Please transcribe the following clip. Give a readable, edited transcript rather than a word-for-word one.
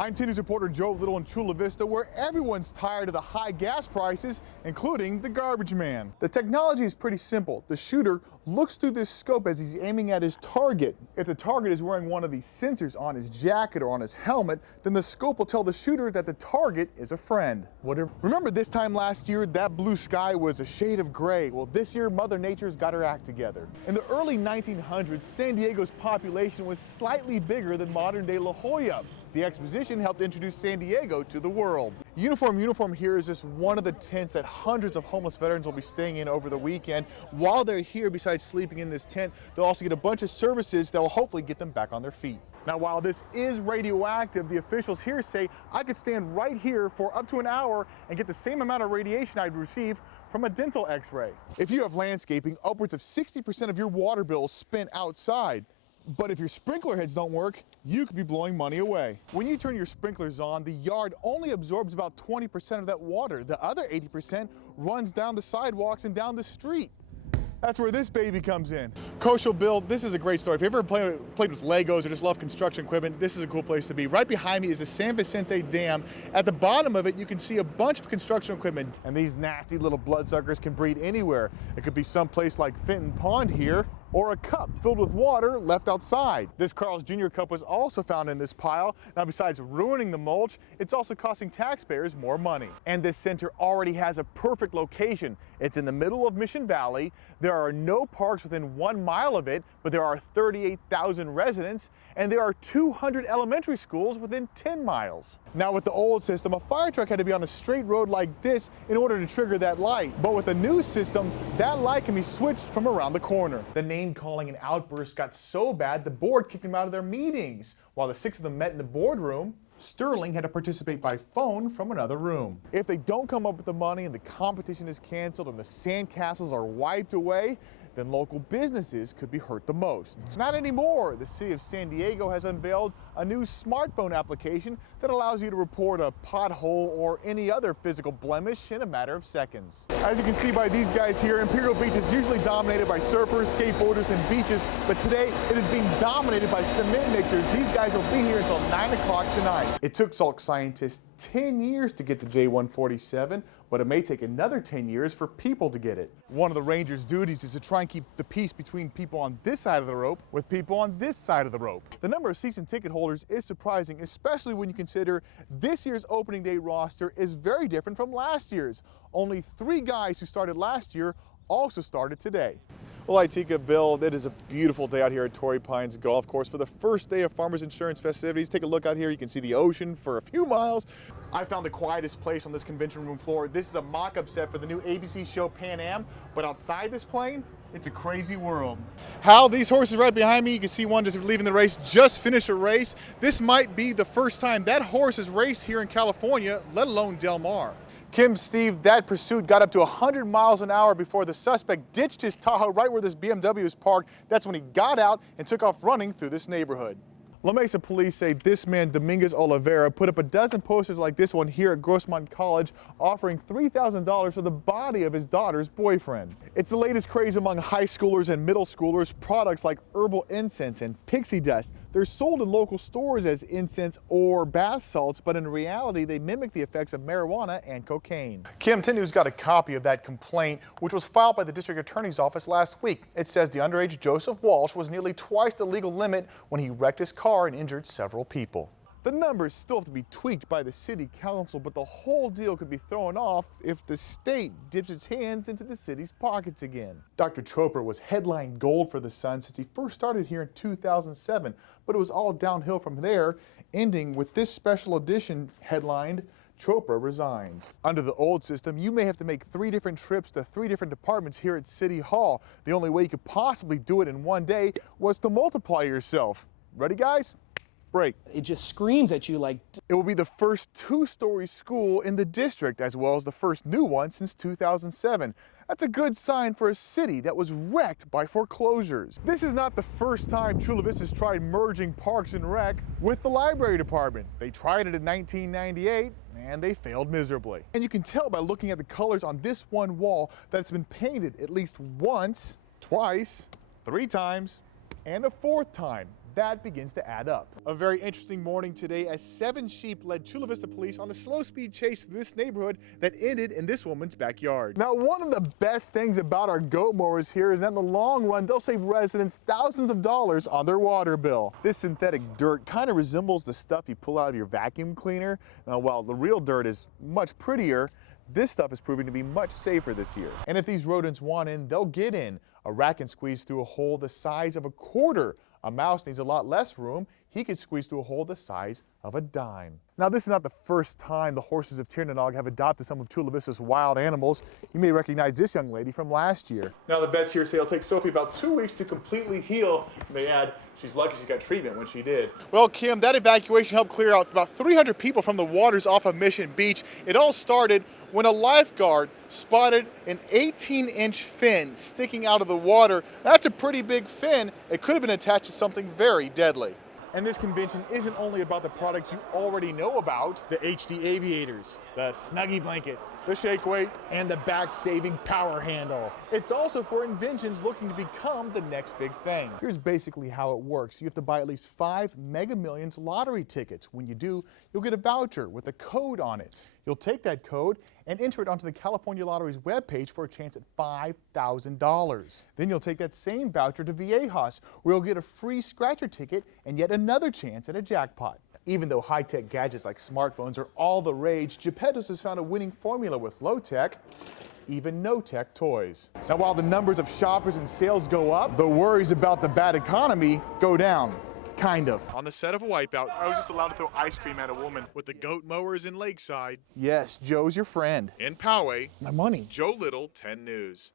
I'm 10 News reporter Joe Little in Chula Vista, where everyone's tired of the high gas prices, including the garbage man. The technology is pretty simple. The shooter looks through this scope as he's aiming at his target. If the target is wearing one of these sensors on his jacket or on his helmet, then the scope will tell the shooter that the target is a friend. Remember this time last year, that blue sky was a shade of gray? Well, this year, Mother Nature's got her act together. In the early 1900s, San Diego's population was slightly bigger than modern-day La Jolla. The exposition helped introduce San Diego to the world. Uniform here is just one of the tents that hundreds of homeless veterans will be staying in over the weekend. While they're here, besides sleeping in this tent, they'll also get a bunch of services that will hopefully get them back on their feet. Now, while this is radioactive, the officials here say I could stand right here for up to an hour and get the same amount of radiation I'd receive from a dental x-ray. If you have landscaping, upwards of 60% of your water bill is spent outside. But if your sprinkler heads don't work, you could be blowing money away. When you turn your sprinklers on, the yard only absorbs about 20% of that water. The other 80% runs down the sidewalks and down the street. That's where this baby comes in. Coastal Build, this is a great story. If you ever played with Legos or just love construction equipment, this is a cool place to be. Right behind me is the San Vicente Dam. At the bottom of it, you can see a bunch of construction equipment. And these nasty little bloodsuckers can breed anywhere. It could be someplace like Fenton Pond here, or a cup filled with water left outside. This Carl's Jr. cup was also found in this pile. Now, besides ruining the mulch, it's also costing taxpayers more money. And this center already has a perfect location. It's in the middle of Mission Valley. There are no parks within 1 mile of it, but there are 38,000 residents, and there are 200 elementary schools within 10 miles. Now, with the old system, a fire truck had to be on a straight road like this in order to trigger that light. But with the new system, that light can be switched from around the corner. The name-calling and outbursts got so bad, the board kicked them out of their meetings. While the 6 of them met in the boardroom, Sterling had to participate by phone from another room. If they don't come up with the money and the competition is canceled and the sandcastles are wiped away, then local businesses could be hurt the most. Not anymore. The city of San Diego has unveiled a new smartphone application that allows you to report a pothole or any other physical blemish in a matter of seconds. As you can see by these guys here, Imperial Beach is usually dominated by surfers, skateboarders, and beaches, but today it is being dominated by cement mixers. These guys will be here until 9 o'clock tonight. It took Salk scientists 10 years to get the J147, but it may take another 10 years for people to get it. One of the Rangers' duties is to try and keep the peace between people on this side of the rope with people on this side of the rope. The number of season ticket holders is surprising, especially when you consider this year's opening day roster is very different from last year's. Only 3 guys who started last year also started today. Well, Itika, Bill, it is a beautiful day out here at Torrey Pines Golf Course for the first day of Farmers Insurance festivities. Take a look out here. You can see the ocean for a few miles. I found the quietest place on this convention room floor. This is a mock-up set for the new ABC show Pan Am, but outside this plane, it's a crazy world. Hal, these horses right behind me, you can see one just leaving the race, just finished a race. This might be the first time that horse has raced here in California, let alone Del Mar. Kim, Steve, that pursuit got up to 100 miles an hour before the suspect ditched his Tahoe right where this BMW is parked. That's when he got out and took off running through this neighborhood. La Mesa police say this man, Dominguez Oliveira, put up a dozen posters like this one here at Grossmont College, offering $3,000 for the body of his daughter's boyfriend. It's the latest craze among high schoolers and middle schoolers. Products like herbal incense and pixie dust, they're sold in local stores as incense or bath salts, but in reality, they mimic the effects of marijuana and cocaine. Kim, 10 News got a copy of that complaint, which was filed by the district attorney's office last week. It says the underage Joseph Walsh was nearly twice the legal limit when he wrecked his car and injured several people. The numbers still have to be tweaked by the city council, but the whole deal could be thrown off if the state dips its hands into the city's pockets again. Dr. Chopra was headline gold for the Sun since he first started here in 2007, but it was all downhill from there, ending with this special edition headlined, Chopra resigns. Under the old system, you may have to make 3 different trips to 3 different departments here at City Hall. The only way you could possibly do it in one day was to multiply yourself. Ready, guys? Break. It just screams at you like... It will be the first 2-story school in the district, as well as the first new one since 2007. That's a good sign for a city that was wrecked by foreclosures. This is not the first time Chula Vista's tried merging Parks and Rec with the library department. They tried it in 1998, and they failed miserably. And you can tell by looking at the colors on this one wall that it's been painted at least once, twice, 3 times, and a 4th time. that begins to add up. A very interesting morning today as 7 sheep led Chula Vista police on a slow-speed chase through this neighborhood that ended in this woman's backyard. Now, one of the best things about our goat mowers here is that in the long run, they'll save residents thousands of dollars on their water bill. This synthetic dirt kind of resembles the stuff you pull out of your vacuum cleaner. Now, while the real dirt is much prettier, this stuff is proving to be much safer this year. And if these rodents want in, they'll get in. A rat can squeeze through a hole the size of a quarter. A mouse needs a lot less room. He can squeeze through a hole the size of a dime. Now, this is not the first time the horses of Tirnanog have adopted some of Chula Vista's wild animals. You may recognize this young lady from last year. Now, the vets here say it'll take Sophie about 2 weeks to completely heal. And they add, she's lucky she got treatment when she did. Well, Kim, that evacuation helped clear out about 300 people from the waters off of Mission Beach. It all started when a lifeguard spotted an 18-inch fin sticking out of the water. That's a pretty big fin. It could have been attached to something very deadly. And this convention isn't only about the products you already know about, the HD aviators, the Snuggie blanket, the shake weight, and the back-saving power handle. It's also for inventions looking to become the next big thing. Here's basically how it works. You have to buy at least 5 Mega Millions lottery tickets. When you do, you'll get a voucher with a code on it. You'll take that code and enter it onto the California Lottery's webpage for a chance at $5,000. Then you'll take that same voucher to Viejas, where you'll get a free scratcher ticket and yet another chance at a jackpot. Even though high-tech gadgets like smartphones are all the rage, Geppetto's has found a winning formula with low-tech, even no-tech toys. Now, while the numbers of shoppers and sales go up, the worries about the bad economy go down. Kind of. On the set of Wipeout, I was just allowed to throw ice cream at a woman with the goat mowers in Lakeside. Yes, Joe's your friend. In Poway, my money. Joe Little, 10 News.